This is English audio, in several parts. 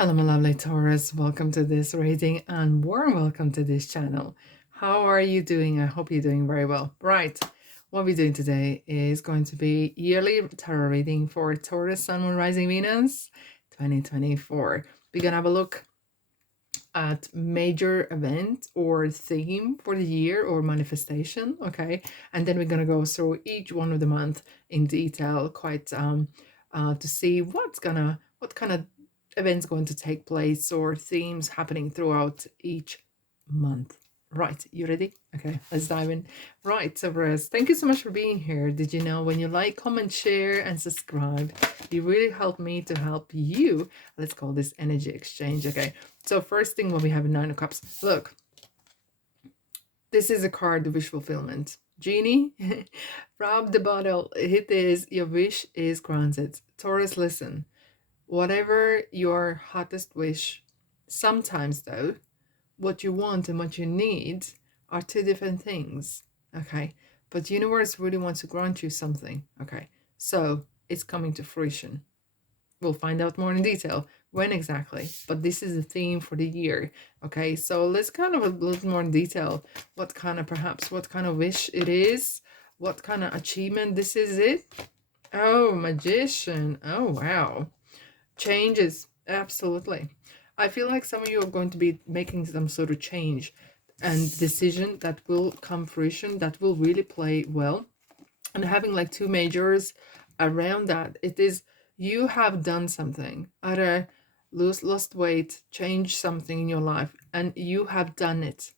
Hello, my lovely Taurus. Welcome to this reading and warm welcome to this channel. How are you doing? I hope you're doing very well. Right, what we're doing today is going to be yearly tarot reading for Taurus, Sun, Moon, Rising, Venus 2024. We're going to have a look at major event or theme for the year or manifestation, okay? And then we're going to go through each one of the month in detail quite to see what kind of events going to take place or themes happening throughout each month. Right, you ready? Okay, let's dive in. Right, so Rez, thank you so much for being here. Did you know when you like, comment, share, and subscribe, you really help me to help you. Let's call this energy exchange, okay? So first thing what we have in Nine of Cups. Look, this is a card of wish fulfillment. Genie, from the bottle, it is your wish is granted. Taurus, listen. Whatever your hottest wish, sometimes though, what you want and what you need are two different things, okay? But the universe really wants to grant you something, okay? So it's coming to fruition. We'll find out more in detail when exactly, but this is the theme for the year, okay? So let's kind of a little more in detail what kind of wish it is, what kind of achievement this is it. Oh, magician. Oh, wow. Changes, absolutely. I feel like some of you are going to be making some sort of change and decision that will come fruition, that will really play well. And having like two majors around that, it is you have done something, either lost weight, changed something in your life, and you have done it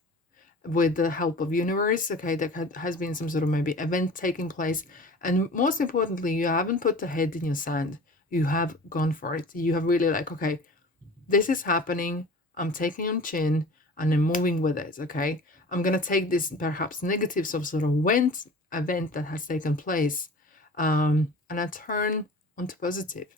with the help of universe, okay? That has been some sort of maybe event taking place, and most importantly, you haven't put the head in your sand. You have gone for it. You have really like, okay, this is happening, I'm taking on chin and I'm moving with it, okay? I'm gonna take this perhaps negative some sort of event that has taken place, and I turn onto positive.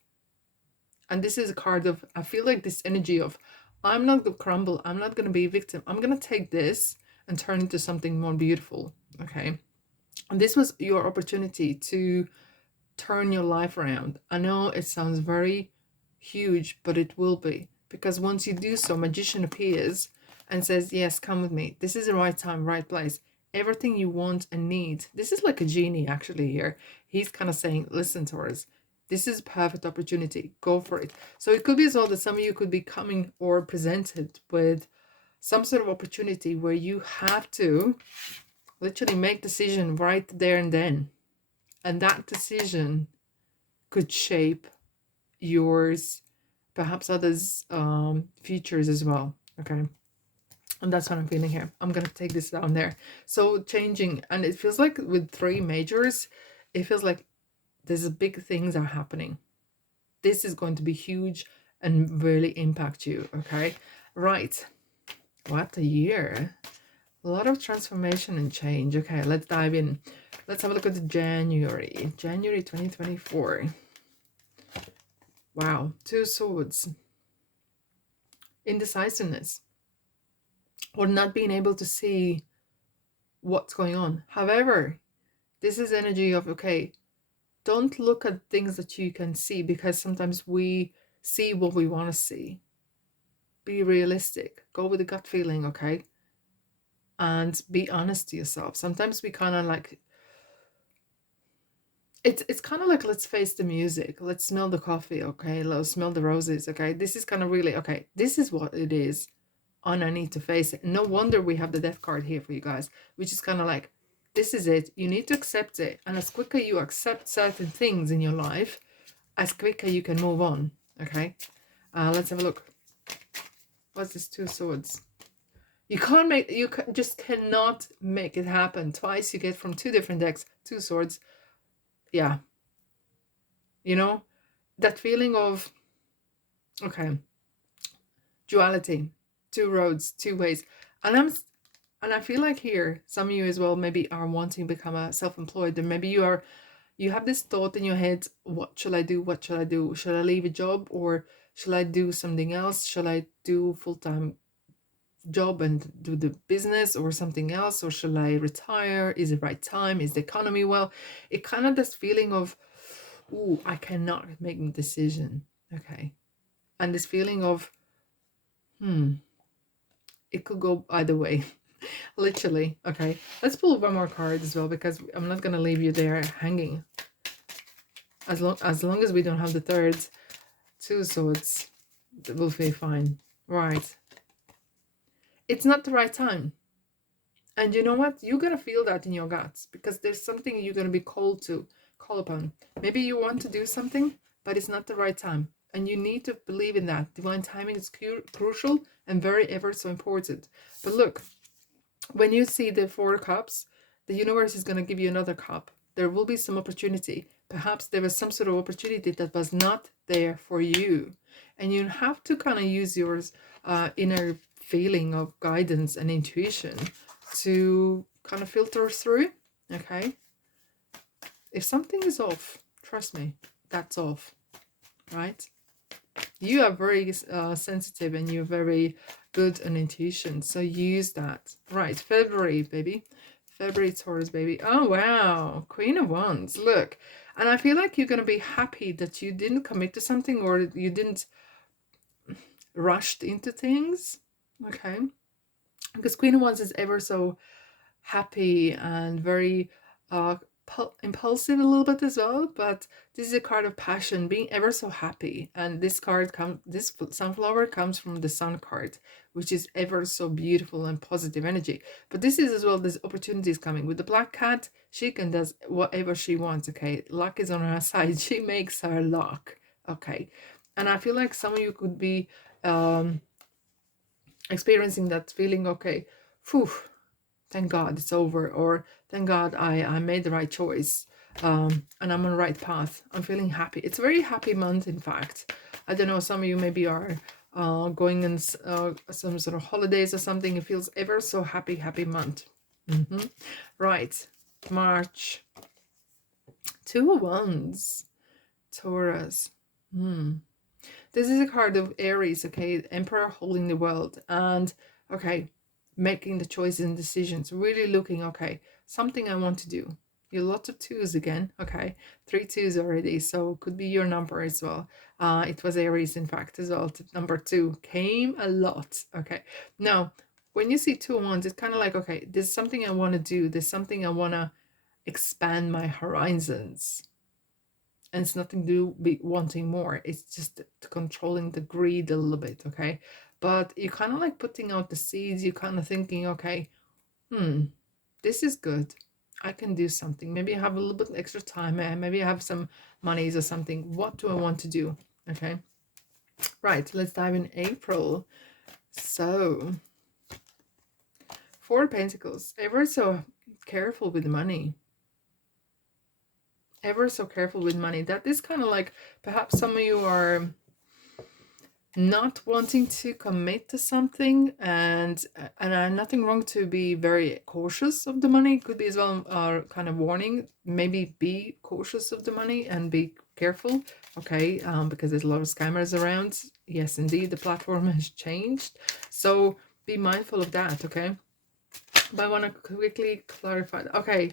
And this is a card of, I feel like this energy of, I'm not gonna crumble, I'm not gonna be a victim, I'm gonna take this and turn into something more beautiful, okay? And this was your opportunity to turn your life around. I know it sounds very huge, but it will be, because once you do so, magician appears and says, yes, come with me, this is the right time, right place, everything you want and need. This is like a genie actually here. He's kind of saying, listen, Taurus, this is a perfect opportunity, go for it. So it could be as well that some of you could be coming or presented with some sort of opportunity where you have to literally make decision right there and then, and that decision could shape yours, perhaps others' futures as well, okay? And that's what I'm feeling here. I'm gonna take this down there. So changing, and it feels like with three majors, it feels like there's big things are happening. This is going to be huge and really impact you, okay? Right, what a year. A lot of transformation and change. Okay, let's dive in. Let's have a look at the January 2024. Wow, two swords. Indecisiveness, or not being able to see what's going on. However, this is energy of, okay, don't look at things that you can see, because sometimes we see what we want to see. Be realistic. Go with the gut feeling, okay? And be honest to yourself. Sometimes we kind of like, it's kind of like, let's face the music, let's smell the coffee, okay, let's smell the roses, okay? This is kind of really, okay, this is what it is, and I need to face it. No wonder we have the death card here for you guys, which is kind of like, this is it, you need to accept it, and as quicker you accept certain things in your life, as quicker you can move on, okay? Let's have a look. What's this? Two swords. You can't make, just cannot make it happen. Twice you get from two different decks, two swords. Yeah, you know, that feeling of, okay, duality, two roads, two ways. And I feel like here some of you as well maybe are wanting to become a self-employed, and maybe you have this thought in your head, what shall I do, what shall I do, shall I leave a job, or shall I do something else, shall I do full-time job and do the business or something else, or shall I retire, is it right time, is the economy well? It kind of this feeling of, ooh, I cannot make a decision, okay? and this feeling of, it could go either way. Literally. Okay, let's pull one more card as well, because I'm not going to leave you there hanging. As long as we don't have the third Two of Swords, we'll be fine. Right. It's not the right time. And you know what? You're going to feel that in your guts, because there's something you're going to be called upon. Maybe you want to do something, but it's not the right time. And you need to believe in that. Divine timing is crucial and very ever so important. But look, when you see the Four Cups, the universe is going to give you another cup. There will be some opportunity. Perhaps there was some sort of opportunity that was not there for you. And you have to kind of use your inner feeling of guidance and intuition to kind of filter through. Okay? If something is off, trust me, that's off. Right? You are very sensitive, and you're very good on intuition, so use that. Right, February, baby. February, Taurus, baby. Oh, wow. Queen of Wands. Look. And I feel like you're going to be happy that you didn't commit to something, or you didn't rushed into things. Okay? Because Queen of Wands is ever so happy and very impulsive a little bit as well, but this is a card of passion, being ever so happy. And this sunflower comes from the Sun card, which is ever so beautiful and positive energy. But this is as well, there's opportunities coming with the Black Cat. She can does whatever she wants. Okay, luck is on her side. She makes her luck. Okay, and I feel like some of you could be experiencing that feeling. Okay, phew, thank God it's over, or thank God I made the right choice, and I'm on the right path. I'm feeling happy. It's a very happy month, in fact. I don't know, some of you maybe are going on some sort of holidays or something. It feels ever so happy month. Right, March. Two of Wands, Taurus. This is a card of Aries, okay? Emperor holding the world, and okay, making the choices and decisions, really looking, okay, something I want to do. You lots of twos again, okay, 3 twos already, so could be your number as well. It was Aries, in fact, as well. Number 2 came a lot. Okay, now when you see 2 wands, it's kind of like, okay, there's something I want to do, there's something I want to expand my horizons. And it's nothing to do with wanting more, it's just controlling the greed a little bit. Okay, but you're kind of like putting out the seeds. You're kind of thinking, okay, this is good, I can do something. Maybe I have a little bit extra time, and maybe I have some monies or something. What do I want to do? Okay, right, let's dive in April. So 4 Pentacles, ever so careful with money. Ever so careful with money. That is kind of like, perhaps some of you are not wanting to commit to something, and nothing wrong to be very cautious of the money. Could be as well kind of warning, maybe be cautious of the money and be careful. Okay, because there's a lot of scammers around. Yes, indeed, the platform has changed, so be mindful of that. Okay, but I want to quickly clarify. Okay,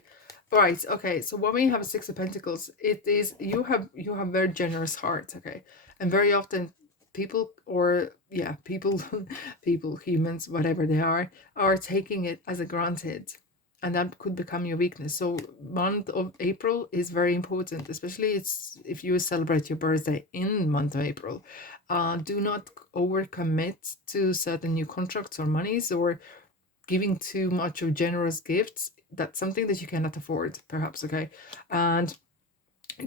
right. Okay, so when we have a 6 of Pentacles, it is you have very generous heart. Okay, and very often people, or yeah, people people, humans, whatever they are taking it as a granted, and that could become your weakness. So month of April is very important, especially if you celebrate your birthday in the month of April. Do not overcommit to certain new contracts or monies, or giving too much of generous gifts. That's something that you cannot afford, perhaps. Okay, and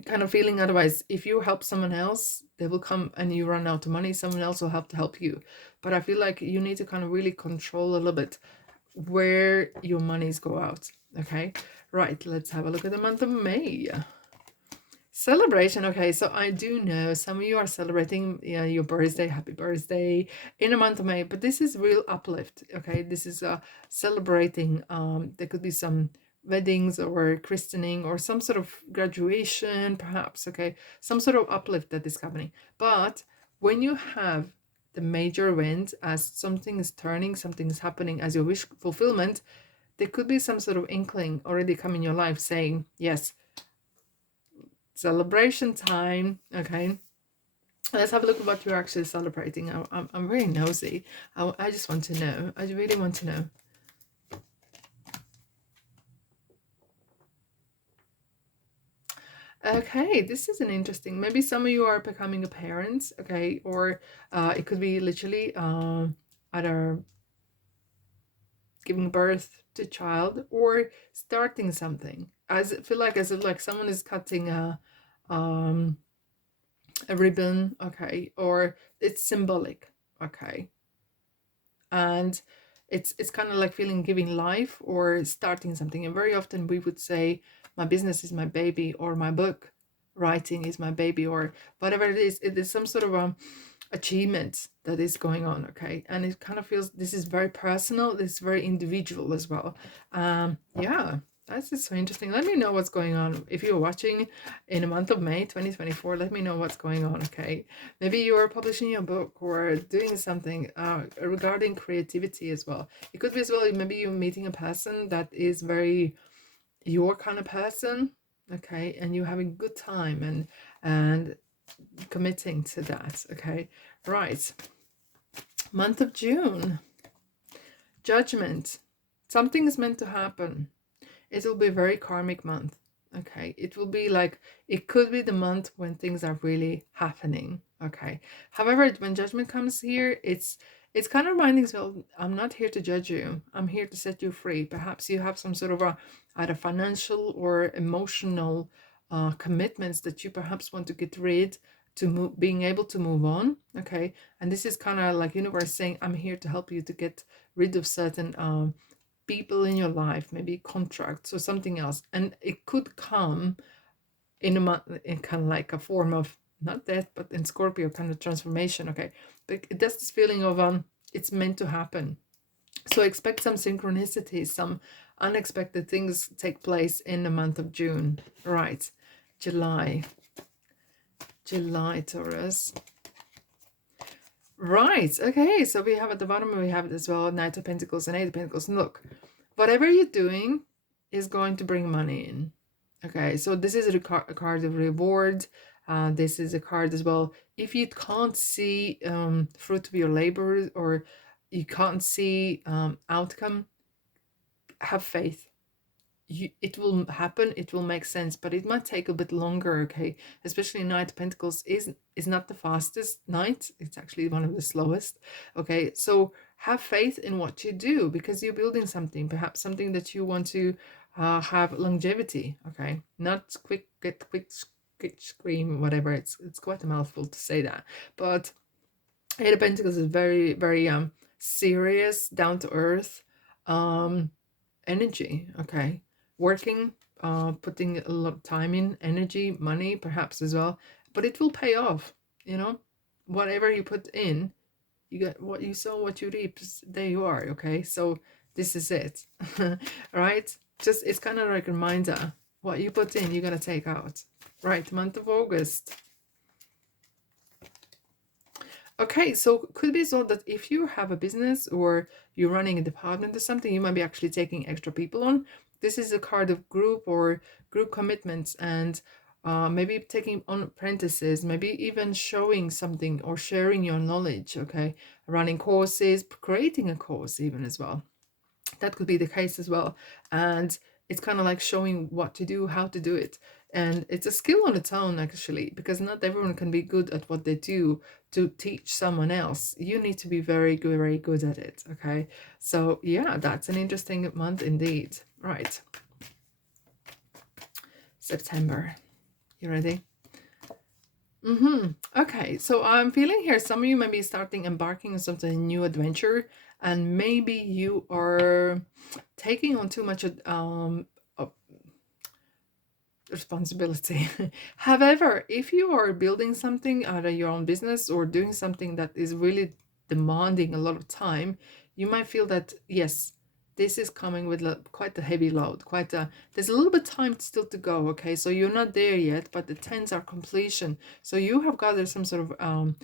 kind of feeling otherwise, if you help someone else, they will come, and you run out of money, someone else will have to help you. But I feel like you need to kind of really control a little bit where your monies go out. Okay, right, let's have a look at the month of May. Celebration. Okay, so I do know some of you are celebrating your birthday, happy birthday, in the month of May, but this is real uplift. Okay, this is celebrating. There could be some weddings or christening or some sort of graduation, perhaps. Okay, some sort of uplift that is happening. But when you have the major event, as something is turning, something is happening as your wish fulfillment, there could be some sort of inkling already come in your life saying, yes, celebration time. Okay, Let's have a look at what you're actually celebrating. I'm very nosy. I just want to know. I really want to know. Okay, this is an interesting. Maybe some of you are becoming a parent, okay, or it could be literally either giving birth to a child or starting something. As I feel like as if like someone is cutting a ribbon, okay, or it's symbolic, okay, and it's kind of like feeling giving life or starting something. And very often we would say my business is my baby, or my book writing is my baby, or whatever it is some sort of achievement that is going on, okay. And it kind of feels this is very personal, this is very individual as well. Yeah, that's just so interesting. Let me know what's going on if you're watching in the month of May 2024. Let me know what's going on, okay. Maybe you're publishing your book or doing something regarding creativity as well. It could be as well, maybe you're meeting a person that is very your kind of person, okay, and you're having a good time and committing to that, okay. Right, month of June, judgment. Something is meant to happen. It will be a very karmic month, okay. It will be like, it could be the month when things are really happening, okay. However, when judgment comes here, it's kind of reminding, so I'm not here to judge you, I'm here to set you free. Perhaps you have some sort of a either financial or emotional commitments that you perhaps want to get rid, to move, being able to move on, okay. And this is kind of like universe saying, I'm here to help you to get rid of certain people in your life, maybe contracts or something else. And it could come in in kind of like a form of not death, but in Scorpio kind of transformation, okay. But it does this feeling of it's meant to happen. So expect some synchronicities, some unexpected things take place in the month of June. Right, July, Taurus. Right, okay, so we have at the bottom, we have it as well, Knight of Pentacles and Eight of Pentacles. And look, whatever you're doing is going to bring money in, okay. So this is a card of reward. This is a card as well, if you can't see fruit of your labor, or you can't see outcome, have faith. It will happen, it will make sense, but it might take a bit longer, okay. Especially Knight of Pentacles is not the fastest knight, it's actually one of the slowest, okay. So have faith in what you do, because you're building something, perhaps something that you want to have longevity, okay. Not quick scream, whatever. It's quite a mouthful to say that, but Eight of Pentacles is very, very serious, down to earth energy, okay. Working, putting a lot of time in, energy, money perhaps as well, but it will pay off, you know. Whatever you put in, you get what you sow, what you reap. There you are, okay. So this is it. Right, just it's kind of like a reminder, what you put in, you're gonna take out. Right, month of August. Okay, so could be so that if you have a business or you're running a department or something, you might be actually taking extra people on. This is a card of group or group commitments, and maybe taking on apprentices, maybe even showing something or sharing your knowledge, okay? Running courses, creating a course even as well. That could be the case as well. And it's kind of like showing what to do, how to do it. And it's a skill on its own, actually, because not everyone can be good at what they do to teach someone else. You need to be very good at it, okay? So yeah, that's an interesting month indeed. Right, September. You ready? Okay, so I'm feeling here some of you may be starting embarking on something new adventure, and maybe you are taking on too much responsibility. However, if you are building something, either your own business or doing something that is really demanding a lot of time, you might feel that yes, this is coming with quite a heavy load, there's a little bit time still to go, okay. So you're not there yet, but the tens are completion, so you have gathered some sort of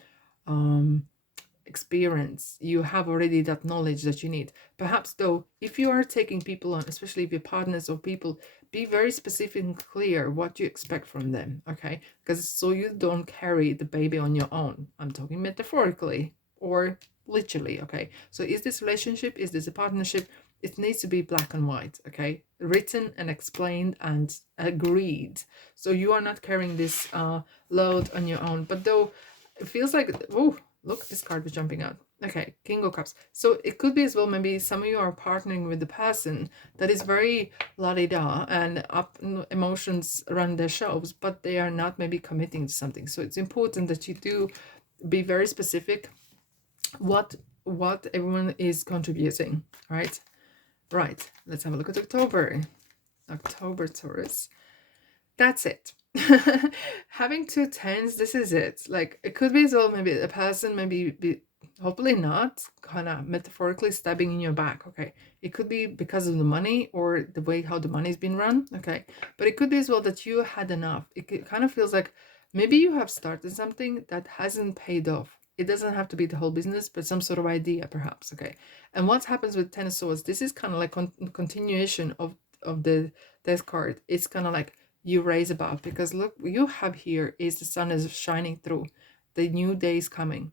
experience. You have already that knowledge that you need. Perhaps though, if you are taking people on, especially if you're partners or people, be very specific and clear what you expect from them, okay? Because so you don't carry the baby on your own. I'm talking metaphorically or literally, okay? So is this relationship, is this a partnership? It needs to be black and white, okay? Written and explained and agreed. So you are not carrying this load on your own. But though it feels like, oh, look, this card was jumping out. Okay, King of Cups. So it could be as well, maybe some of you are partnering with the person that is very la-di-da and up emotions around their shelves, but they are not maybe committing to something. So it's important that you do be very specific what everyone is contributing, right? Right, let's have a look at October. October, Taurus. That's it. Having 2 10s, this is it. Like, it could be as well, maybe a person, maybe be, hopefully not, kind of metaphorically stabbing in your back, okay? It could be because of the money or the way how the money's been run, okay? But it could be as well that you had enough. It kind of feels like maybe you have started something that hasn't paid off. It doesn't have to be the whole business, but some sort of idea, perhaps, okay? And what happens with Ten of Swords, this is kind of like continuation of the Death card. It's kind of like you raise above, because look, you have here is the sun is shining through. The new day is coming.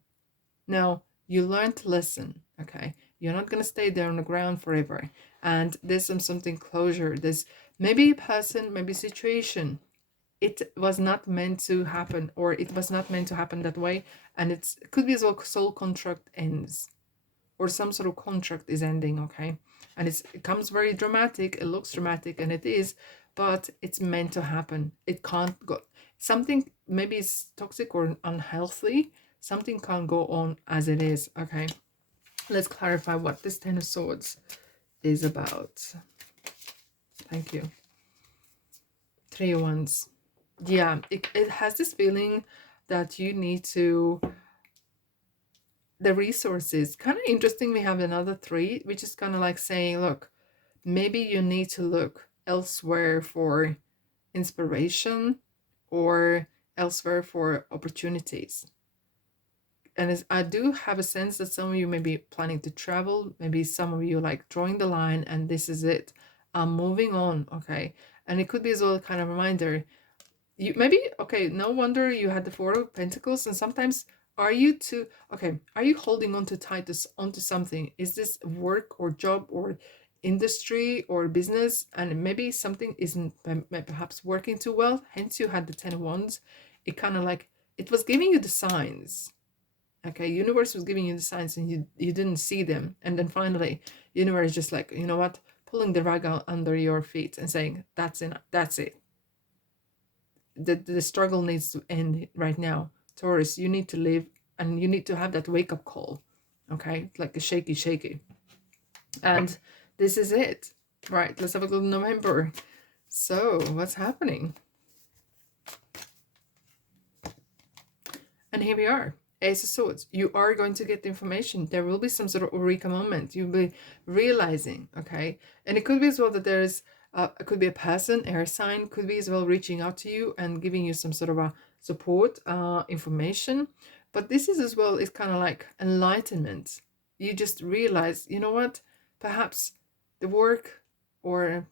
Now, you learn to listen, okay? You're not going to stay there on the ground forever. And there's something closure. There's maybe a person, maybe a situation. It was not meant to happen, or it was not meant to happen that way. And it could be as well soul contract ends, or some sort of contract is ending, okay? And it comes very dramatic. It looks dramatic, and it is, but it's meant to happen. It can't go. Something maybe it's toxic or unhealthy. Something can't go on as it is, okay? Let's clarify what this Ten of Swords is about. Thank you. Three of Wands. Yeah, it has this feeling that you need to, the resources. Kind of interesting, we have another three, which is kind of like saying, look, maybe you need to look elsewhere for inspiration or elsewhere for opportunities. And I do have a sense that some of you may be planning to travel. Maybe some of you like drawing the line and this is it. I'm moving on, okay? And it could be as well kind of reminder. You maybe, okay, no wonder you had the Four of Pentacles. And sometimes are you holding on to tight onto something? Is this work or job or industry or business? And maybe something isn't perhaps working too well. Hence you had the Ten of Wands. It kind of like, it was giving you the signs. Okay, universe was giving you the signs and you didn't see them. And then finally, universe just like, you know what? Pulling the rug out under your feet and saying, that's enough. That's it. The struggle needs to end right now. Taurus, you need to live and you need to have that wake-up call. Okay, like a shaky. And this is it. Right, let's have a look at November. So, what's happening? And here we are. Ace of Swords. You are going to get information. There will be some sort of eureka moment. You'll be realizing, okay? And it could be as well that there's, it could be a person, air sign, could be as well reaching out to you and giving you some sort of a support, information. But this is as well, it's kind of like enlightenment. You just realize, you know what? Perhaps the work or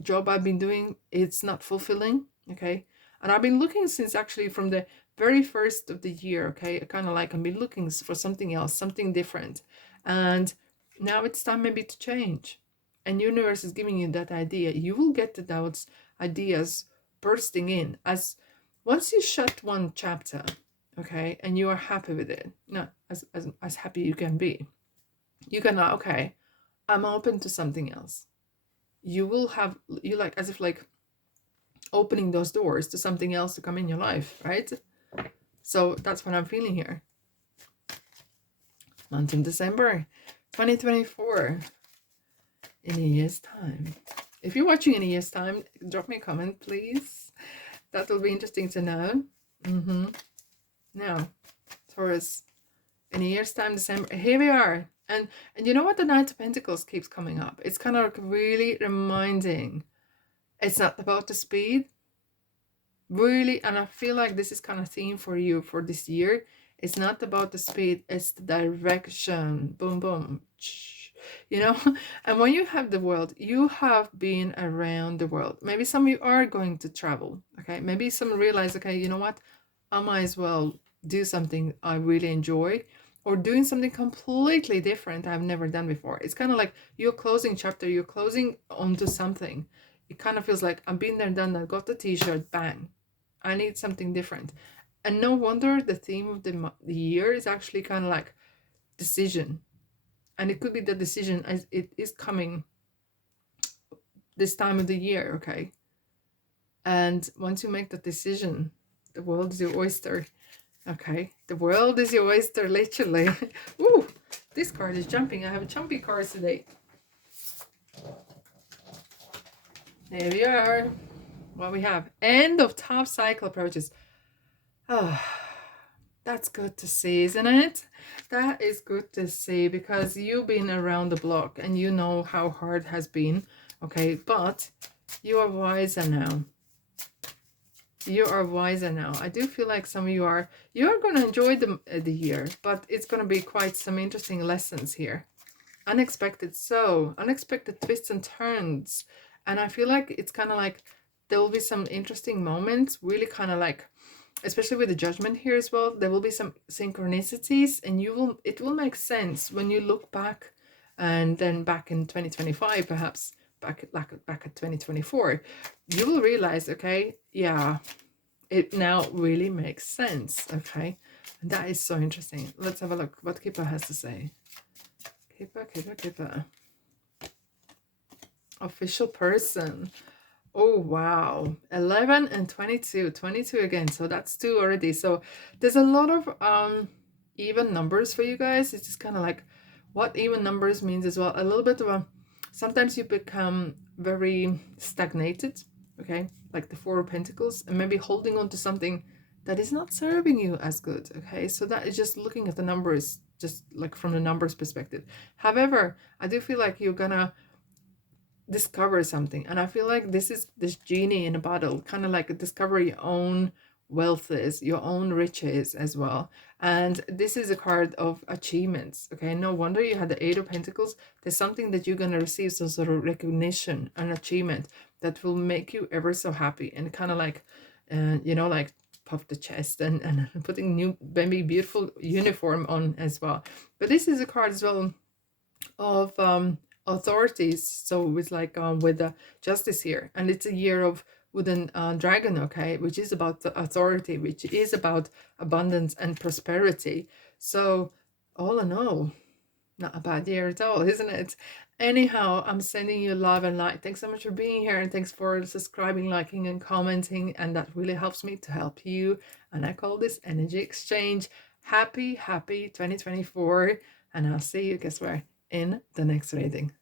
job I've been doing, it's not fulfilling, okay? And I've been looking since actually from the very first of the year, okay? Kind of like I've been looking for something else, something different. And now it's time maybe to change. And universe is giving you that idea. You will get those ideas bursting in as once you shut one chapter, okay, and you are happy with it, not as happy you can be. You can now, okay, I'm open to something else. You will have, you like, as if like opening those doors to something else to come in your life, right? So that's what I'm feeling here. Month in December 2024. In a year's time. If you're watching in a year's time, drop me a comment, please. That will be interesting to know. Now, Taurus, in a year's time, December, here we are. And you know what? The Knight of Pentacles keeps coming up. It's kind of like really reminding. It's not about the speed. Really, and I feel like this is kind of theme for you for this year. It's not about the speed, it's the direction. Boom, boom. You know, and when you have the world, you have been around the world. Maybe some of you are going to travel. Okay. Maybe some realize, okay, you know what? I might as well do something I really enjoy, or doing something completely different I've never done before. It's kind of like you're closing chapter, you're closing onto something. It kind of feels like I've been there, done that, got the t-shirt, bang. I need something different. And no wonder the theme of the year is actually kind of like decision. And it could be the decision as it is coming this time of the year, okay? And once you make the decision, the world is your oyster. Okay, the world is your oyster, literally. Ooh, this card is jumping. I have a jumpy card today. There we are. What we have. End of top cycle approaches. Oh, that's good to see, isn't it? That is good to see, because you've been around the block and you know how hard it has been. Okay, but you are wiser now. You are wiser now. I do feel like some of you are going to enjoy the year, but it's going to be quite some interesting lessons here. Unexpected twists and turns. And I feel like it's kind of like there will be some interesting moments, really kind of like, especially with the judgment here as well, there will be some synchronicities, and it will make sense when you look back, and then back in 2025, perhaps back at 2024, you will realize, okay, yeah, it now really makes sense. Okay, and that is so interesting. Let's have a look what Kippa has to say. Kippa. Official person. Oh, wow. 11 and 22. 22 again. So that's 2 already. So there's a lot of even numbers for you guys. It's just kind of like what even numbers means as well. A little bit of a, sometimes you become very stagnated. Okay. Like the 4 of Pentacles, and maybe holding on to something that is not serving you as good. Okay. So that is just looking at the numbers, just like from the numbers perspective. However, I do feel like you're gonna discover something, and I feel like this is this genie in a bottle, kind of like discover your own wealth, is your own riches as well. And this is a card of achievements. Okay, no wonder you had the 8 of Pentacles. There's something that you're going to receive, some sort of recognition, an achievement that will make you ever so happy, and kind of like you know, like puff the chest, and putting new, maybe beautiful uniform on as well. But this is a card as well of authorities. So it's like with the justice here, and it's a year of wooden dragon, okay, which is about the authority, which is about abundance and prosperity. So all in all, not a bad year at all, isn't it? Anyhow, I'm sending you love and light. Thanks so much for being here, and thanks for subscribing, liking, and commenting, and that really helps me to help you. And I call this energy exchange. Happy 2024, and I'll see you, guess where, in the next reading.